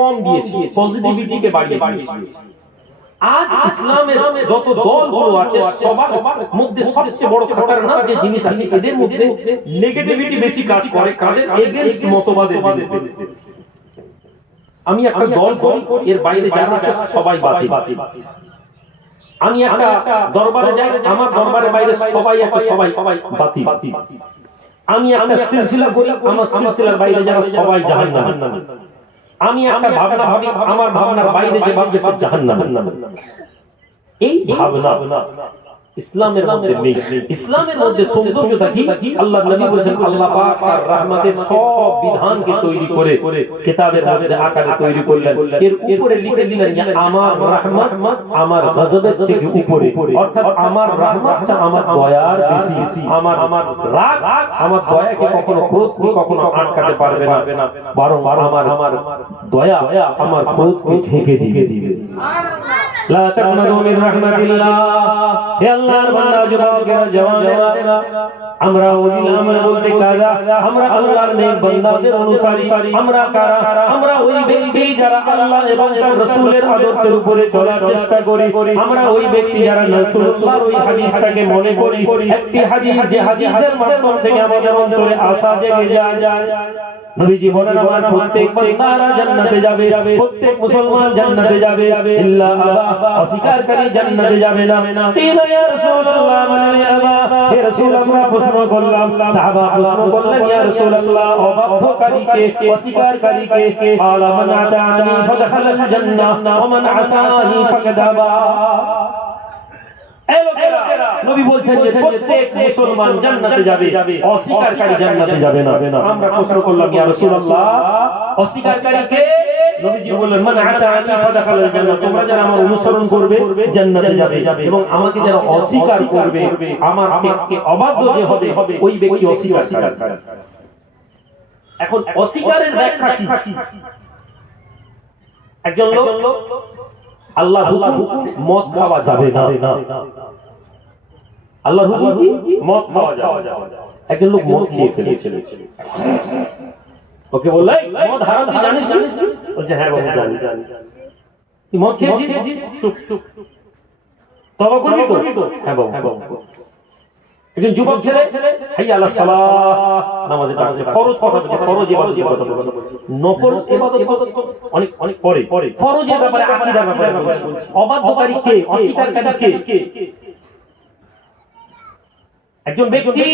কম দিয়েছি পজিটিভিটিকে বাড়িয়ে দিয়েছি। আজ ইসলামের যত দলগুলো আছে সবার মধ্যে সবচেয়ে বড় খতরনাক যে জিনিস আছে এদের মধ্যে নেগেটিভিটি বেশি কাজ করে কাদের এগেইনস্ট মতবাদের আমি একটা দল এর বাইরে যারা আছে সবাই বাতিল। আমি একটা দরবারে যাই আমার দরবারের বাইরে সবাই আছে সবাই সবাই বাতিল। আমি একটা সিলসিলা করি আমার সিলসিলার বাইরে যারা সবাই জাহান্নাম। আমি একটা ভাবনা ভাবি আমার ভাবনার বাইরে যে ভাববে জাহান্নাম। এই ভাবনা ইসলামের মধ্যে নেই। ইসলামের মধ্যে সৌন্দর্যটা কি আল্লাহ নবী বলেছেন আল্লাহ পাক তার রহমতের সব বিধানকে তৈরি করে কিতাবের মধ্যে আকারে তৈরি করলেন। এর উপরে লিখে দিলেন যে আমার রহমত আমার গজবের থেকে উপরে। অর্থাৎ আমার রহমতটা আমার দয়ার বেশি। আমার আমার রাগ আমার দয়াকে কখনো ক্রোধকে কখনো আটকাতে পারবে না। বরং আমার আমার দয়া আমার ক্রোধকে ঢেকে দিবে। দিবে লা তাকনাদু মিন রাহমাতিল্লাহ হে আল্লাহর বান্দা যুবকেরা জওয়ানেরা আমরা ওলিল আমল বলতে কাজা আমরা আল্লাহর নেক বান্দাদের অনুসারী আমরা কারা আমরা ওই ব্যক্তি যারা আল্লাহ এবং তার রাসূলের আদর্শের উপরে চলার চেষ্টা করি আমরা ওই ব্যক্তি যারা রাসূলুল্লাহর ওই হাদিসটাকে মনে করি একটি হাদিস যে হাদিসের মাধ্যম থেকে আমাদের অন্তরে আশা জেগে যায় নবীজি বলেন আমার প্রত্যেক বান্দারা জান্নাতে যাবে, প্রত্যেক মুসলমান জান্নাতে যাবে। ইল্লা আবা, অস্বীকারকারী জান্নাতে যাবে না। কিলা ইয়া রাসূলুল্লাহ মানে আবা। হে রাসূল, আমরা প্রশ্ন করলাম, সাহাবা প্রশ্ন করলেন, ইয়া রাসূলুল্লাহ, অবাধ্যকারীকে, অস্বীকারকারীকে, আলা মান আদানি ফাদখালাল জান্নাহ, ওয়া মান আসানি ফাকাদাবা নবী বলছেন যে প্রত্যেক মুসলমান জান্নাতে যাবে অস্বীকারকারী জান্নাতে যাবে না। আমরা প্রশ্ন করলাম ইয়া রাসূলুল্লাহ অস্বীকারকারীকে নবীজি বললেন মান আতানি ফাদাখালাল জান্নাহ তোমরা যারা আমার অনুসরণ করবে জান্নাতে যাবে। এবং আমাকে যারা অস্বীকার করবে আমার কে অবাধ্য যে হবে ওই ব্যক্তি অস্বীকার এখন অস্বীকারের ব্যাখ্যা কি? একজন লোক আল্লাহ হুকুম মদ খাওয়া যাবে না। আল্লাহ হুকুম কি? মদ খাওয়া যাবে একজন লোক মদ খেয়ে ফেলেছে। ওকে বললে মদ হারাম তুই জানিস বলছে হ্যাঁ বাবু জানি। তুই মদ খেয়েছিস? চুপ চুপ। তবা করবি তো? হ্যাঁ বাবু। হ্যাঁ একজন যুবক ছেলে হাই আল্লাহ সালাহ নামাজে ডাকছে ফরজ কথা বলছে ফরজ ইবাদত কথা নফল ইবাদত অনেক অনেক পরে ফরজের ব্যাপারে আকীদার ব্যাপারে বলছে। অবাধ্যকারী কে? অস্বীকারকারী কে? একজন ব্যক্তি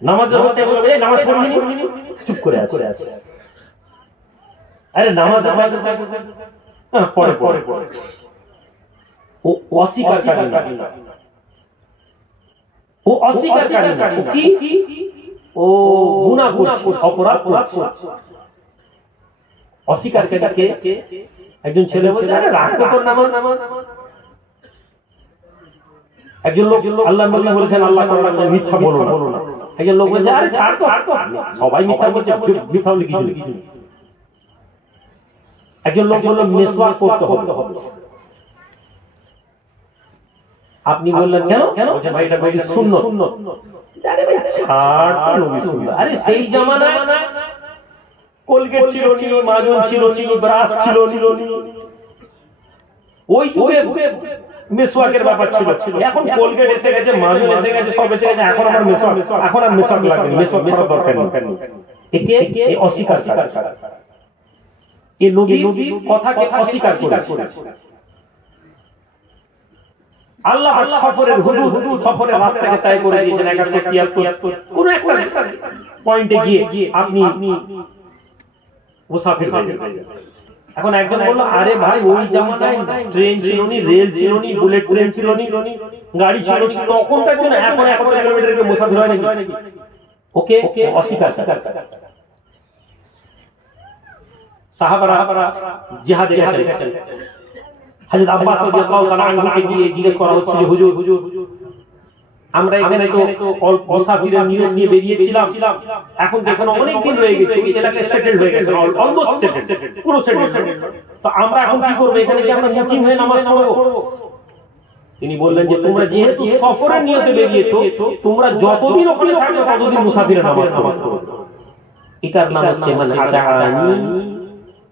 নামাজের হচ্ছে বলবে নামাজ পড়বি চুপ করে আছে। আরে নামাজ পরে পরে পরে ও অস্বীকারকারী না। ও অস্বীকারী না। ও কি? ও গুনাহ করছে অপরাধ করছে। অস্বীকারীকে একজন ছেলে বলছে আরে রাখতো তোর নামাজ। একজন লোক আল্লাহ নবী বলেছেন, আল্লাহ মিথ্যা বলো না। একজন লোক আরে ছাড় তো। সবাই মিথ্যা বলছে, মিথ্যা বলে কিছু একজন লোক করতে হবে। আপনি বললেন, কেন? বলছেন, ভাই, এটা ভাই আরে সেই কোলগেট ছিল নি মাজন ছিল নি, ব্রাশ ছিল নি। ওই যুগে মেসওয়াকের ব্যাপার ছিল। এখন কোলগেট এসে গেছে মাজন এসে গেছে সব এসে গেছে। এখন আমার মেসওয়াক এখন আর মেসওয়াক লাগবে না। মেসওয়াক করার দরকার নেই। একে এই অস্বীকার এই নবী কথাকে অস্বীকার করে আল্লাহ সফরের হুদুদ সফরের রাস্তাকে তয় করে দিয়েছেন 71 73 কোন একটা পয়েন্টে গিয়ে আপনি মুসাফির হয়ে যাবেন এখন একজন বলল আরে ভাই ওই জামানায় ট্রেন ছিল নি রেল ছিল নি বুলেট ট্রেন ছিল নি গাড়ি ছিল নি তখনকার জন্য এখন 71 কিলোমিটার মুসাফির হয় নাকি ওকে? অস্বীকার সাহাবারা জিহাদে গেছেন। হযরত আব্বাস রাদিয়াল্লাহু তাআলা আনহুকে গিয়ে জিজ্ঞেস করা হচ্ছে হচ্ছিল হুজুর আমরা এখানে তো মুসাফিরের নিয়ম নিয়ে বেরিয়েছিলাম। এখন দেখুন অনেক দিন হয়ে গেছে এই এলাকায় সেটেলড হয়ে গেছে অলমোস্ট সেটেলড পুরো সেটেলড তো আমরা এখন কি করব? এখানে কি আমরা মুকিম হয়ে নামাজ পড়ব? তিনি বললেন যে তোমরা যেহেতু সফরের নিয়তে বেরিয়েছো তোমরা যতদিন ওখানে থাকবে ততদিন মুসাফিরের নামাজ নামাজ পড়ো। এটার নাম হচ্ছে মানে আদানি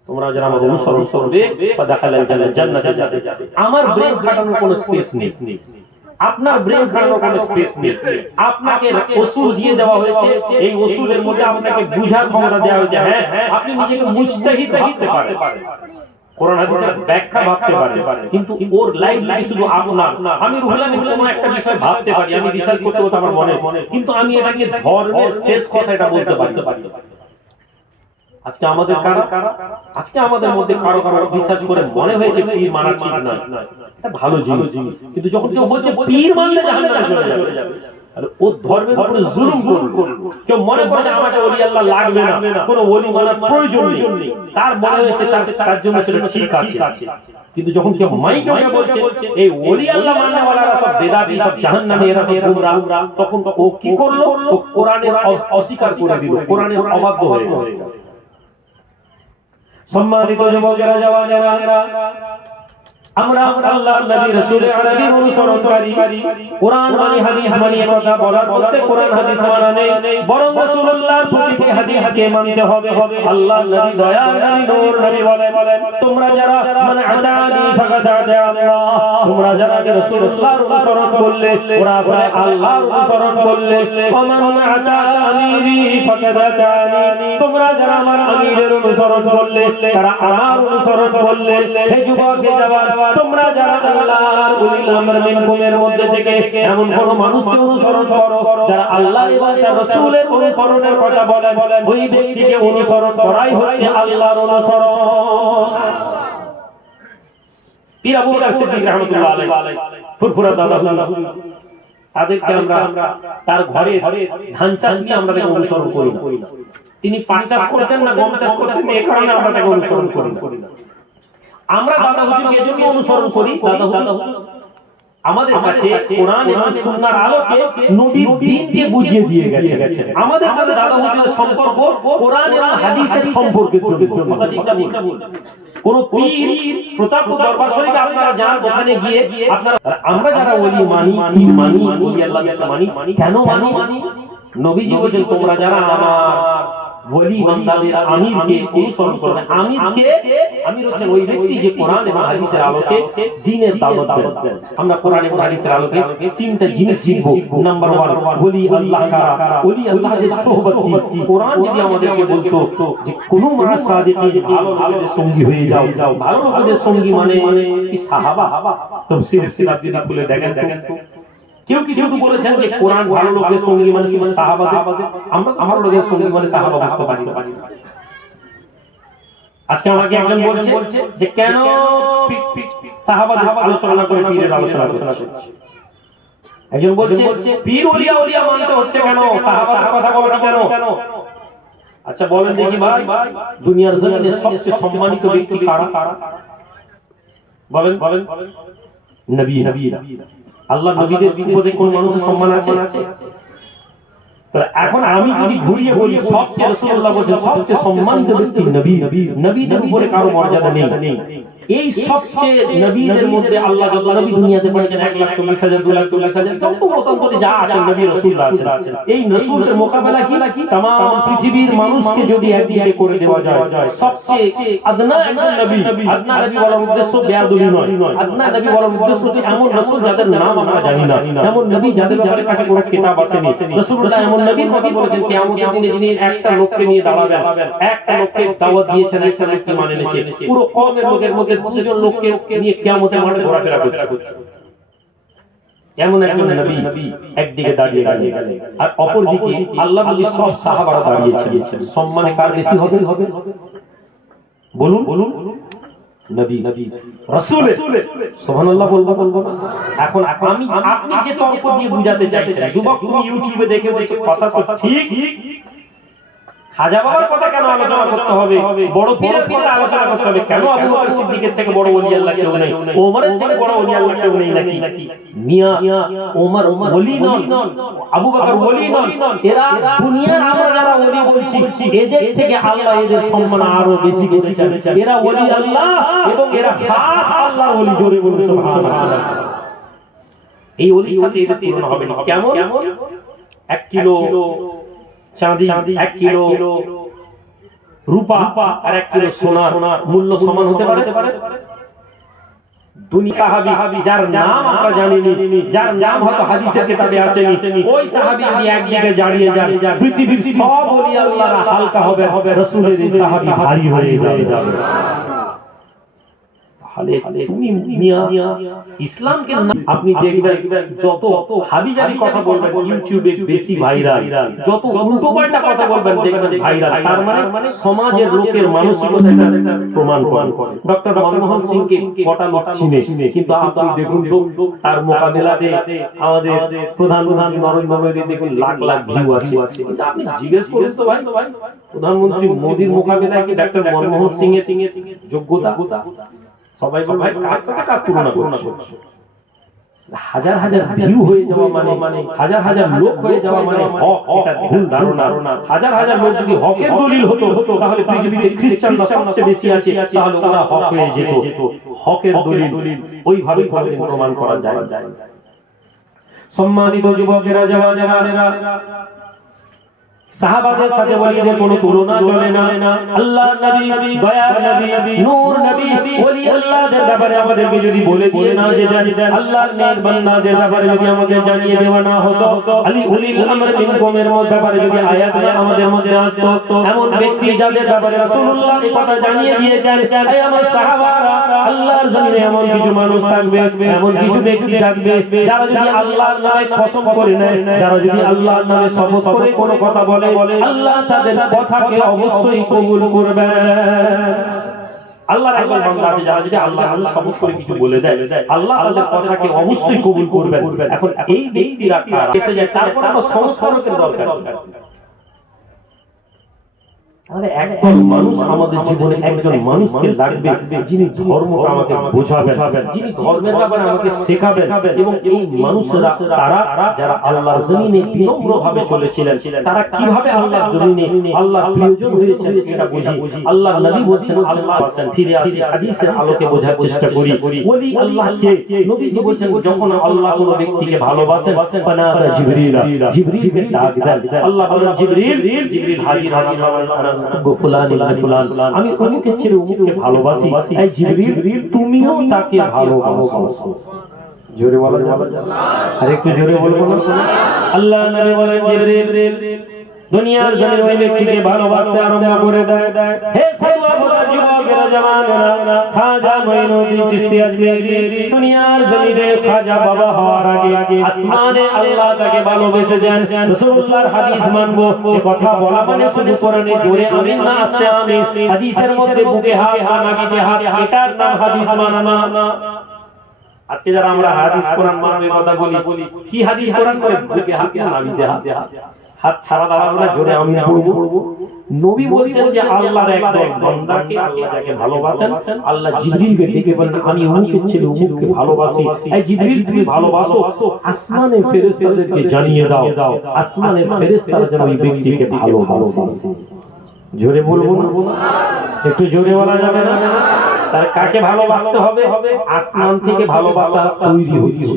তোমরা যারা আমার অনুসরণ করবে ফাদাখালাল জান্নাত জান্নাতে যাবে। আমার ব্রেন খাটানোর কোনো স্পেস নেই। আপনার ব্রেন খাটানোর কোনো স্পেস নেই। আপনাকে ওসুল দিয়ে দেওয়া হয়েছে। এই ওসুলের মধ্যে আপনাকে বুঝার ক্ষমতা দেওয়া হয়েছে। হ্যাঁ আপনি নিজেকে মুজতাহিদ ভাবতে পারেন। কোরআন হাদিসের ব্যাখ্যা ভাবতে পারে কিন্তু ওর লাইফ শুধু আপনার? আমি রুহুল কোনো একটা বিষয় ভাবতে পারি আমি রিসার্চ করতে করতে আমার মনে কিন্তু আমি এটাকে ধর্মের শেষ কথা এটা বলতে পারি। আজকে আমাদের কারও? আজকে আমাদের মধ্যে কারও কারও বিশ্বাস করে মনে হয়েছে পীর মানা ঠিক নয় ভালো জিনিস। কিন্তু যখন কেউ বলছে পীর মানলে জাহান্নামে চলে যাবে। আর ও ধর্মের উপরে জুলুম করবে। কেউ মনে করে আমাকে ওলি আল্লাহ লাগবে না। কোনো ওলি মানার প্রয়োজন নেই। তার মনে হয়েছে তার জন্য সেটা ঠিক আছে। কিন্তু যখন কেউ মাইকে উঠে বলছে এই ওলি আল্লাহ সব বেদাতি সব জাহান্নামী এরা সব গুমরাহ তখন ও কি করল? ও কোরআনের অস্বীকার করে দিল। কোরআনের অবাধ্য হয়ে গেল। সম্মানিত যুবকেরা জওয়ানেরা আমরা আল্লাহ নবী, রাসূলের আরবি অনুসরণকারী। কোরআন মানি, হাদিস মানি কথা বলার বলতে কোরআন, হাদিস মানা নেই। বরং রাসূলুল্লাহর প্রতিটি হাদিসকে মানতে হবে। আল্লাহ নবী দয়া নবী, নূর নবী বলেন, তোমরা যারা মানে আদানি ফাকাদ আদা আল্লাহ তোমরা যারা রাসূলুল্লাহর অনুসরণ করলে, ওরা আসলে আল্লাহর অনুসরণ করলে। ওমান আদানি ফাকাদ আদানি তোমরা যারা আমার আমিরের অনুসরণ করলে, তারা আমার অনুসরণ করলে। হে যুবক, হে জওয়ান তোমরা যারা আল্লাহর উলিল আমর মিনকুমের মধ্যে থেকে এমন কোন মানুষকে অনুসরণ করো, যারা আল্লাহ এবং তার রাসূলের অনুসরণের কথা বলেন, ওই ব্যক্তিকে অনুসরণ করাই হচ্ছে আল্লাহর অনুসরণ। পীর আবু বকর সিদ্দিক রাহমাতুল্লাহ আলাইহি। ফুরফুরা দাদা তাদেরকে আমরা তার ঘরে ধান চাষ নিয়ে আমরা তাকে অনুসরণ করি না। তিনি পান চাষ করতেন না, গম চাষ করতেন এই কারণে আমরা তাকে অনুসরণ করি না। আমরা দাদা হুজুরকে এজন্য অনুসরণ করি দাদা হুজুর আমাদের কাছে কোরআন এবং সুন্নাহর আলোকে নবীর দ্বীনকে বুঝিয়ে দিয়ে গেছে। আমাদের সাথে দাদা হুজুরের সম্পর্ক কোরআন এবং হাদিসের সম্পর্কের জন্য কথা ঠিক না? কোন পীর প্রতাপপুর দরবার শরীফে আপনারা যান ওখানে গিয়ে আপনারা আমরা যারা ওলি মানি পীর মানি ওলি আল্লাহ মানি কেন মানি? নবীজি বলেন তোমরা যারা আমার ওলি বান্দাদের আমিরকে অনুসরণ করবে আমিরকে আমির হচ্ছেন ওই ব্যক্তি যে কোরআন এবং হাদিসের আলোকে দ্বীনের দাওয়াত দেন আমরা কোরআন এবং হাদিসের আলোকে তিনটা জিনিস শিখব। নাম্বার 1 ওলি আল্লাহ কারা। ওলি আল্লাহদের সোহবত কি? কোরআন যদি আমাদেরকে বলতো যে কোন মানুষ সাদিকিন ভালো লোকেদের সঙ্গী হয়ে যাও। ভালো লোকেদের সঙ্গী মানে কি সাহাবা? তাফসীর সিরাত যদি খুলে দেখেন দেখেন তো। কেউ কি শুধু বলেছেন যে কোরআন ভালো লোকের সঙ্গী মানে শুধু সাহাবাদের? আমরা আমার লোকের সঙ্গী মানে সাহাবা বুঝতে পারি। আজকে আমাকে একজন বলছে যে কেন আলোচনা করে পীরের আলোচনা করছে? একজন বলছে, পীর ওলিয়া ওলিয়া মানতে হচ্ছে কেন? কথা কেন? আচ্ছা বলেন দেখি ভাই, দুনিয়ার জমিনে সবচেয়ে সম্মানিত ব্যক্তি কারা? বলেন বলেন। নবী নবী আল্লাহ নবীদের বিপদে কোন মানুষের সম্মান আছে? এখন আমি যদি ঘুরিয়ে বলি, সবচেয়ে সবচেয়ে সম্মানিত ব্যক্তি নবী। নবীদের উপরে কারও মর্যাদা নেই। এই সবচেয়ে নবীদের মধ্যে আল্লাহ যত নবী দুনিয়াতে পাঠিয়েছেন এক লাখ চল্লিশ হাজার দু লাখ চল্লিশ হাজার যত মতান্তরে যা আছেন নবী রসুল্লাহ আছেন এই রসুলের মোকাবেলা কি তাম পৃথিবীর মানুষকে যদি একদিকে করে দেওয়া যায় সবচেয়ে আদনা একজন নবী আদনা নবী বলার উদ্দেশ্য বেয়াদবি নয় আদনা নবী বলার উদ্দেশ্য হচ্ছে এমন রসুল যাদের নাম আমরা জানি না এমন নবী যাদের ব্যাপারে কাছে কোনো কিতাব আসেনি রসুল্লাহ এমন নবীর কথা বলেছেন কিয়ামতের দিনে যিনি একটা লোককে নিয়ে দাঁড়াবেন একটা লোককে দাওয়াত দিয়েছেন একটা লোককে মানে এনেছে পুরো কমের লোকের মধ্যে দুজন লোককে নিয়ে কিয়ামতের মাঠে ঘোরাফেরা করছে। এমন একজন নবী একদিকে দাঁড়িয়ে গেলেন। আর অপরদিকে আল্লাহ নবী সব সাহাবারা দাঁড়িয়েছিলেন সম্মানে কার বেশি হবে? হবে বলুন। বলুন নবী নবী, রাসূল। সুবহানাল্লাহ বলব বলব। এখন আমি আপনি যে তর্ক দিয়ে বুঝাতে চাইছেন, যুবক তুমি ইউটিউবে দেখে বলছো, কথা তো ঠিক। খাজা বাবার কথা কেন আলোচনা করতে হবে? বড় পীরের কথা আলোচনা করতে হবে। কেন আবু বকর সিদ্দিকের থেকে বড় ওলি আল্লাহ কেউ নেই? ওমরের থেকে বড় ওলি আল্লাহ কেউ নেই নাকি? মিয়া ওমর ওলি নন আবু বকর ওলি নন এরা দুনিয়ার আমরা যারা ওলি বলছি এদের থেকে আল্লাহ এদের সম্মান আরও বেশি করেছেন। এরা ওলি আল্লাহ এবং এরা খাস আল্লাহ ওলি জোরে বলুন সুবহানাল্লাহ। এই ওলির সাথে এদের তুলনা হবে না। কেমন? এক কিলো চাঁদি এক কিলো রূপা আর এক কিলো সোনা মূল্য সমান হতে পারে? দুনিয়া সাহাবী যার নাম আমরা জানিনি যার নাম হয়তো হাদিসের কিতাবে আসেনি। ওই সাহাবী যদি একদিকে দাঁড়িয়ে যান পৃথিবীর সব ওলি আল্লাহরা হালকা হবে হবে রাসূলের সাহাবী ভারী হয়ে যাবে। ইসলামকে আপনি দেখবেন যত কথা বলবেন, ইউটিউবে বেশি ভাইরাল। যত কথা বলবেন, দেখবেন ভাইরাল। তার মানে সমাজের লোকের মানসিকতা প্রমাণ করে। ডক্টর মনমোহন সিংকে কটা লোক চিনে। কিন্তু আপনি দেখুন তো, তার মোকাবেলাতে আমাদের প্রধানমন্ত্রী নরেন্দ্র মোদী দেখুন লাখ লাখ ভিউ আছে। আপনি জিজ্ঞেস তো ভাই, প্রধানমন্ত্রী মোদীর মোকাবেলায় কি ডক্টর মনমোহন সিং এর যোগ্যতা? সবাই ভাই কার সাথে কার তুলনা হাজার হাজার ভিউ হয়ে যাওয়া মানে মানে হাজার হাজার লোক হয়ে যাওয়া মানে হক এটা ভুল ধারণা। হাজার হাজার লোক যদি হকের দলিল হতো তাহলে পৃথিবীতে খ্রিস্টানরা সবচেয়ে বেশি আছে তাহলে ওরা হক হয়ে যেত। হকের দলিল ওইভাবে প্রমাণ করা যায়। সম্মানিত যুবকেরা জওয়ানেরা সাহাবাদের সাথে ওলিদের কোনো তুলনা চলে না। আল্লাহ নবী, দয়ার নবী, নূর নবী, ওলি আল্লাহদের ব্যাপারে আমাদেরকে যদি বলে দিয়ে না যে দেন আল্লাহর নেক বান্দাদের ব্যাপারে যদি আমাদের জানিয়ে দেওয়া না হতো, আলী উলিল আমর মিনকুমের মধ্যে ব্যাপারে যদি আয়াত না আমাদের মধ্যে আসতো, এমন ব্যক্তি যাদের ব্যাপারে রাসূলুল্লাহ এই কথা জানিয়ে দিয়েছেন এই আমার সাহাবারা, আল্লাহর জমিনে এমন কিছু মানুষ থাকবে, এমন কিছু ব্যক্তি থাকবে যারা যদি আল্লাহর নামে কসম করে নেয়, যারা যদি আল্লাহর নামে শপথ করে কোনো কথা বলে আল্লাহ তাদের কথাকে অবশ্যই কবুল করবেন। আল্লাহর একজন বান্দা আছে যারা যদি আল্লাহ আল্লাহ সমস্ত করে কিছু বলে দেয় আল্লাহ তাদের কথাকে অবশ্যই কবুল করবেন। এখন এই ব্যক্তিরা কারা? এসে যায় তারপর আমার দরকার একজন মানুষ আমাদের জীবনে একজন মানুষকে লাগবে যিনি ধর্মটা আমাকে বোঝাবেন যিনি ধর্মের ব্যাপারে আমাকে শেখাবেন এবং এই মানুষেরা তারা যারা আল্লাহর জমিনে বিনম্র ভাবে চলেছিলেন তারা কীভাবে আল্লাহর জমিনে আল্লাহর প্রিয়জন হয়েছেন এটা বুঝি। আল্লাহ নবী বলছেন আল্লাহ আছেন ফিরে আসি হাদিসের আলোকে বোঝার চেষ্টা করি। ওলি আল্লাহকে নবীজি বলছেন যখন আল্লাহ কোন ব্যক্তিকে ভালোবাসেন ফানাদা জিবরিল জিবরিলকে ডাক দেন আল্লাহ বলেন জিবরিল জিবরিল হাজির হাজির উহিব্বু ফুলান ইবনে ফুলান। আমি অমুকে ছেড়ে অমুককে ভালোবাসি। এই জিবরিল তুমিও তাকে ভালোবাসো। জোরে বলা যাবে আর একটু জোরে বলব না আল্লাহ নবী বলেন জিবরিল দুনিয়ার ওই ব্যক্তিকে ভালোবাসতে ভালোবেসে দেন রাসূলুল্লাহর হাদিস মানবো, এ কথা বলা মানে আজকে যারা আমরা হাদিস কোরআন মানবে কথা বলি, কি হাদিস কোরআন করে? বুকে হাত না নাভিতে হাত? হাত ছাড়া দাঁড়াবো জোরে আমি পড়ব। নবী বলছেন যে আল্লাহর বান্দাকে আল্লাহ যাকে ভালোবাসেন, আল্লাহ জিবরিলকে ডেকে বলেন, আমি অমুকের ছেলে, অমুককে ভালোবাসি। এই জিবরিল, তুমি ভালোবাসো? ফেরেশতাদেরকে জানিয়ে দাও। ফেরেশতারা যেন ওই ব্যক্তিকে ভালোবাসে। জোরে বলব না? একটু জোরে বলা যাবে না? তার কাকে ভালোবাসতে হবে? আসমান থেকে ভালোবাসা তৈরি হচ্ছে।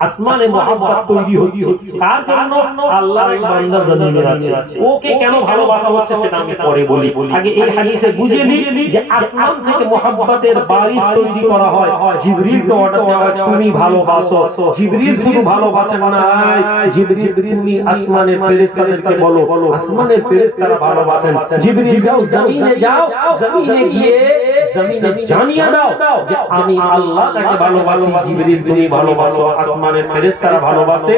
আসমানে মহব্বত তৈরি হচ্ছে। কার জন্য? আল্লাহর এক বান্দা জমিনে আছে। ওকে কেন ভালোবাসা হচ্ছে সেটা আমি পরে বলি। আগে এই হাদিসে বুঝে নি যে আসমান থেকে মহব্বতের বারিশ তৈরি করা হয়। জিবরিলকে অর্ডার দেওয়া তুমি ভালোবাসো। জিবরিল শুধু ভালোবাসেন না জিবরিল, তুমি আসমানের ফেরেশতাদেরকে বলো। আসমানের ফেরেশতারা ভালোবাসেন। জিবরিল, যাও, জমিনে যাও। জমিনে গিয়ে জমিনে জানিয়ে দাও। যে আমি আল্লাহ তাকে ভালোবাসি জিবরিল তুমি ভালোবাসো আসমানের ফেরেশতারা ভালোবাসে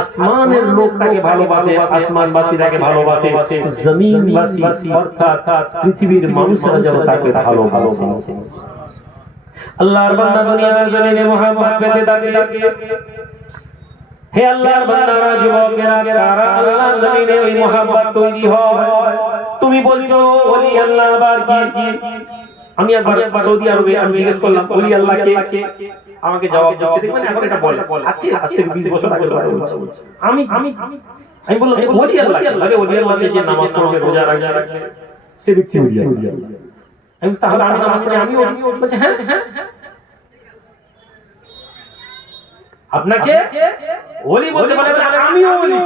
আসমানের লোক তাকে ভালোবাসে আসমানবাসী তাকে ভালোবাসে। জমিনবাসী অর্থাৎ পৃথিবীর মানুষেরা যেন তাকে ভালোবাসে। আল্লাহর বান্দা দুনিয়ার জমিনে মহাব্বত পেতে থাকে। হে আল্লাহর বান্দারা যুবকেরা কারা আল্লাহর জমিনে ওই মহাব্বত তৈরি হয়। তুমি বলছো ওলি আল্লাহ আবার কি? আমি একবার সৌদি আরবে আমি জিজ্ঞেস করলাম ওলি আল্লাহ কে আমাকে জবাব দিচ্ছে। দেখবেন এখন এটা বলে। আজকে আজ থেকে 20 বছর আগে কথা বলছি আমি আমি আমি বললাম যে ওলি আল্লাহ আরে ওলি আল্লাহ যে নামাজ পড়বে রোজা রাখবে। সে ব্যক্তি ওলি আল্লাহ। আমি তাহলে আমি নামাজ পড়ি আমিও বলছে হ্যাঁ হ্যাঁ আপনাকে ওলি বলতে পারে আমিও ওলি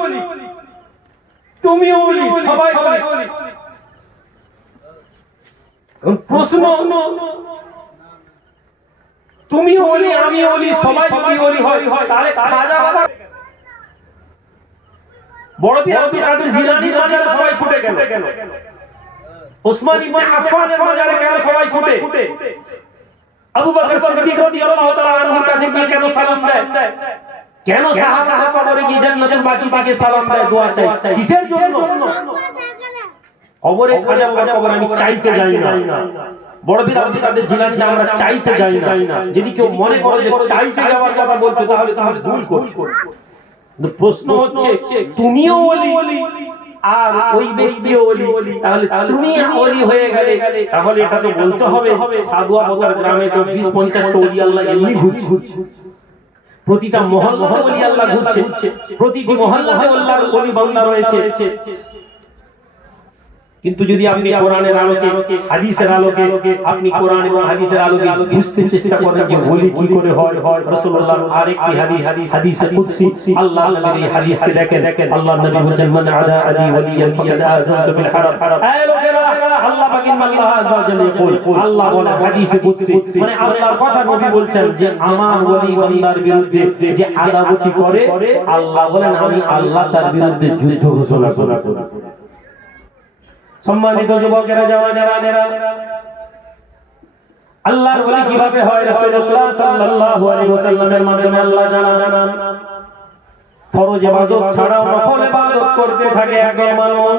তুমিও ওলি সবাই ওলি এখন প্রশ্ন, তুমি আমি সবাই যদি হয়, তাহলে খাজা বড় কাদের সবাই ছুটে গেল। ওসমান ইবনে কেন সবাই ছুটে। আবু বকর সিদ্দিক রাদিয়াল্লাহু তাআলা আনহুর কাছে গিয়ে কেন সালাম দেয়? কেন সাহাবারা কবরে গিয়ে জান্নাতের বাকি বাকি সালাম দেয়, দোয়া কিসের জন্য? কবরে খাজা বাবা কবর আমি চাইতে যাই না। বড় বীর আব্দুল কাদের জিলানী আমরা চাইতে যাই না। যদি কেউ মনে করে যে চাইতে যাওয়ার কথা বলছো তাহলে তাহলে ভুল করছ। কিন্তু প্রশ্ন হচ্ছে তুমিও ওলি আর ওই ব্যক্তিও ওলি তাহলে তুমি ওলি হয়ে গেলে। তাহলে এটা তো বলতে হবে সাধুয়া বতার গ্রামে তো বিশ পঞ্চাশটা ওলি আল্লাহ এমনি ঘুরছে। প্রতিটা মহল্লাতে ওলি আল্লাহ ঘুরছে। প্রতিটি মহল্লাতে আল্লাহর ওলি বান্দা রয়েছে। কিন্তু যদি আপনি কোরআনের আলোকে হাদিসের আলোকে আপনি কোরআন এবং হাদিসের আলোকে বুঝতে চেষ্টা করেন যে ওলি কি করে হয়? রাসূলুল্লাহ আরেকটি হাদিস হাদিসে কুদসি আল্লাহ নবীর এই হাদিসকে দেখেন। আল্লাহ নবী বলেন মান আদা আলী ওলিয়ান ফাকাদ আযানতু বিল হারাম। এই লোকেরা আল্লাহ পাকিন আল্লাহ আযজা জাল্লা ইয়াকুল আল্লাহ বলে হাদিসে কুদসি। মানে আল্লাহর কথা নবী বলছেন যে আমার ওলি বান্দার বিরুদ্ধে যে আদাবতি করে আল্লাহ বলেন আমি আল্লাহ তার বিরুদ্ধে যুদ্ধ ঘোষণা করি সম্মানিত যুবকেরা, জওয়ানেরা আল্লাহর ওলি কীভাবে হয় রাসূলুল্লাহ সাল্লাল্লাহু আলাইহি ওয়াসাল্লামের মাধ্যমে আল্লাহ জানান ফরজ ইবাদত ছাড়াও নফল ইবাদত করতে থাকে একজন মানুষ।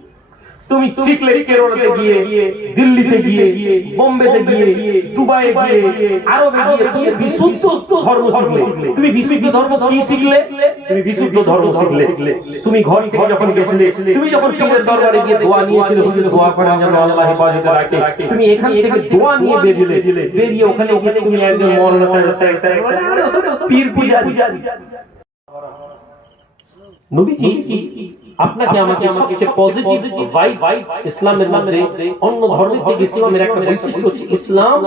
তুমি শিখলে কেরলতে গিয়ে দিল্লিতে গিয়ে বোম্বেতে গিয়ে দুবাইয়ে গিয়ে আরবে গিয়ে তুমি বিশুদ্ধ ধর্ম শিখলে। তুমি বিশুদ্ধ ধর্ম কি শিখলে? তুমি বিশুদ্ধ ধর্ম শিখলে। তুমি ঘর থেকে যখন গেছিলে তুমি যখন পীরের দরবারে গিয়ে দোয়া নিয়েছিলে হুজুর দোয়া করেন যেন আল্লাহ হেফাজতে রাখে। তুমি এখান থেকে দোয়া নিয়ে বেরিয়ে বেরিয়ে ওখানে ওখানে তুমি একজন সাহেব সাহেব সাহেব পীর পূজারি। নবীজি আপনাকে আমাকে সবচেয়ে পজিটিভ ভাইব ইসলামের মধ্যে অন্য ধর্মের থেকে ইসলামের একটা বৈশিষ্ট্য হচ্ছে ইসলাম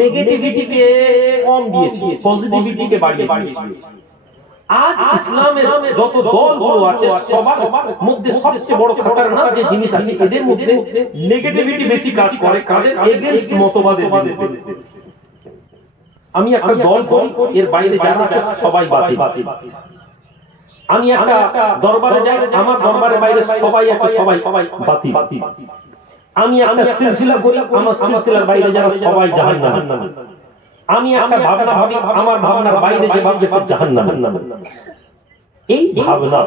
নেগেটিভিটিকে কম দিয়েছে পজিটিভিটিকে বাড়িয়ে দিয়েছে। আজ ইসলামের যত দলগুলো আছে, সবার মধ্যে সবচেয়ে বড় খতরনাক যে জিনিস আছে, এদের মধ্যে নেগেটিভিটি বেশি কাজ করে, কাদের এগেইনস্ট মতবাদের বিরুদ্ধে। আমি একটা দল এর বাইরে যারা আছে, সবাই বাতিল। আমি একটা দরবারে যাই আমার দরবারে বাইরে সবাই আছে সবাই সবাই বাতিল। আমি একটা সিলসিলা করি আমার সিলসিলার বাইরে যারা সবাই জাহান্নাম। আমি একটা ভাবনা ভাবি আমার ভাবনার বাইরে যে ভাববে সে জাহান্নাম। এই ভাবনা।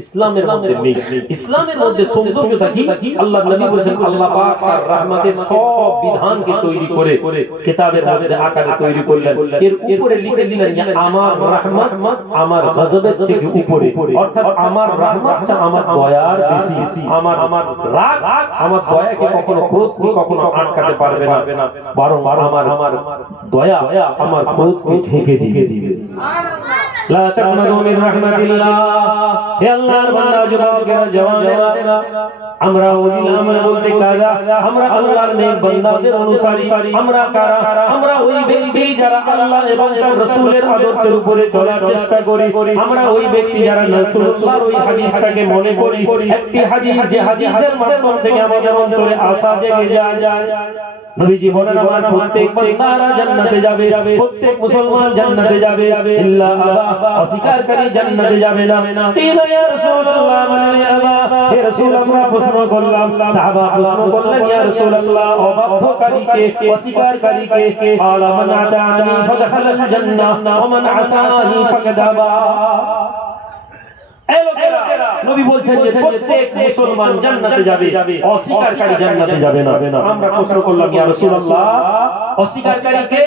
ইসলামের মধ্যে নেই। ইসলামের মধ্যে সৌন্দর্যটা কি আল্লাহ নবী বলেছেন আল্লাহ পাক তার রহমতের সব বিধানকে তৈরি করে কিতাবের মধ্যে আকারে তৈরি করলেন। এর উপরে লিখে দিলেন যে আমার রহমত আমার গজবের থেকে উপরে। অর্থাৎ আমার রহমতটা আমার দয়ার বেশি। আমার আমার রাগ আমার দয়াকে কখনো ক্রোধকে কখনো আটকাতে পারবে না। বরং আমার আমার দয়া আমার ক্রোধকে ঢেকে দিবে। দিবে। লা তাকনাদু মিন রাহমাতিল্লাহ। হে আল্লাহর বান্দা, যুবকেরা, জওয়ানেরা, আমরা ওলি আমরা বলতে কারা? আমরা আল্লাহর নেক বান্দাদের অনুসারী। আমরা কারা? আমরা ওই ব্যক্তি যারা আল্লাহ এবং তার রাসূলের আদর্শের উপরে চলার চেষ্টা করি। আমরা ওই ব্যক্তি যারা রাসূলুল্লাহর ওই হাদিসটাকে মনে করি। একটি হাদিস যে হাদিসের মাধ্যম থেকে আমাদের অন্তরে আশা জেগে যায়। নবীজি বলেন আমার প্রত্যেক পরিবার জান্নাতে যাবে প্রত্যেক মুসলমান জান্নাতে যাবে। ইল্লা আবা অস্বীকারকারী জান্নাতে যাবে না। তিন ইয়া রাসূলুল্লাহ মানে আবা হে রাসূল আমরা প্রশ্ন করলাম সাহাবা প্রশ্ন করলেন ইয়া রাসূলুল্লাহ অবাধ্যকারীকে অস্বীকারকারীকে আলা মান আদানি ফাদখালাল জান্নাহ ওয়া মান আসানি ফাকাদাবা নবী বলছেন যে প্রত্যেক মুসলমান জান্নাতে যাবে অস্বীকারকারী জান্নাতে যাবে না। আমরা প্রশ্ন করলাম ইয়া রাসূলুল্লাহ অস্বীকারকারীকে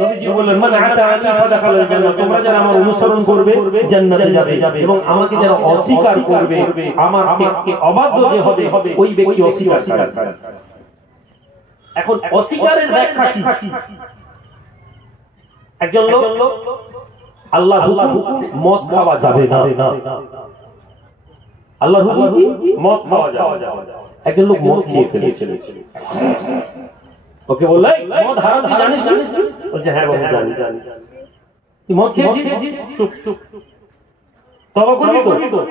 নবীজি বললেন মান আতানি ফাদাখালাল জান্নাহ তোমরা যারা আমার অনুসরণ করবে জান্নাতে যাবে। এবং আমাকে যারা অস্বীকার করবে আমার কে অবাধ্য যে হবে ওই ব্যক্তি অস্বীকার এখন অস্বীকারের ব্যাখ্যা কি? একজন লোক আল্লাহ হুকুম মদ খাওয়া যাবে না। আল্লাহ হুকুম কি? মদ খাওয়া না। একজন লোক মদ খেয়ে ফেলেছে। ওকে বললে মদ হারাম তুই জানিস জানিস বলছে হ্যাঁ বাবা জানি। তুই মদ খেয়েছিস? চুপ চুপ। তবা করবি তো?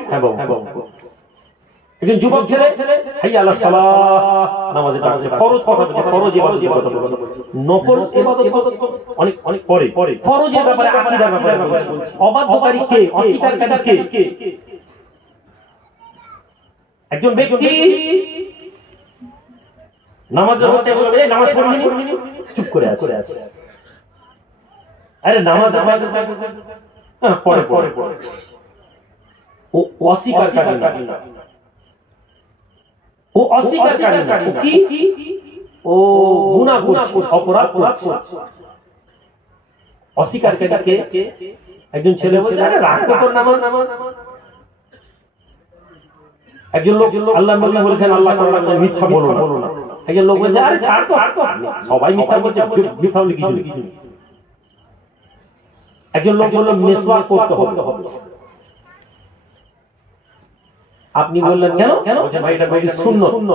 হ্যাঁ বাবা। হ্যাঁ বাবা একজন যুবক ছেলে হাইয়া আল্লাহ সালাহ নামাজে ডাকছে ফরজ কথা থেকে ফরজ ইবাদতের কথা নফল ইবাদত অনেক অনেক পরে ফরজের ব্যাপারে আকীদার ব্যাপারে বলছে। অবাধ্যকারী কে? অস্বীকারী কে? একজন ব্যক্তি নামাজের হচ্ছে বলবে নামাজ পড়বি চুপ করে আছে। আরে নামাজ হ্যাঁ পরে পরে পরে ও অস্বীকারী না। ও অস্বীকারী না। ও কি? ও গুনাহ করছে অপরাধ করছে। অস্বীকারী কে? একজন ছেলে বলছে আরে রাখতো তোর নামাজ। একজন লোক আল্লাহ নবী বলেছেন, আল্লাহ মিথ্যা বলো না। একজন লোক বলেছে আরে ছাড় তো। সবাই মিথ্যা বলছে, মিথ্যা বলে কিছু একজন লোক করতে হবে। আপনি বললেন, কেন? কেন ভাই, এটা ভাই শূন্য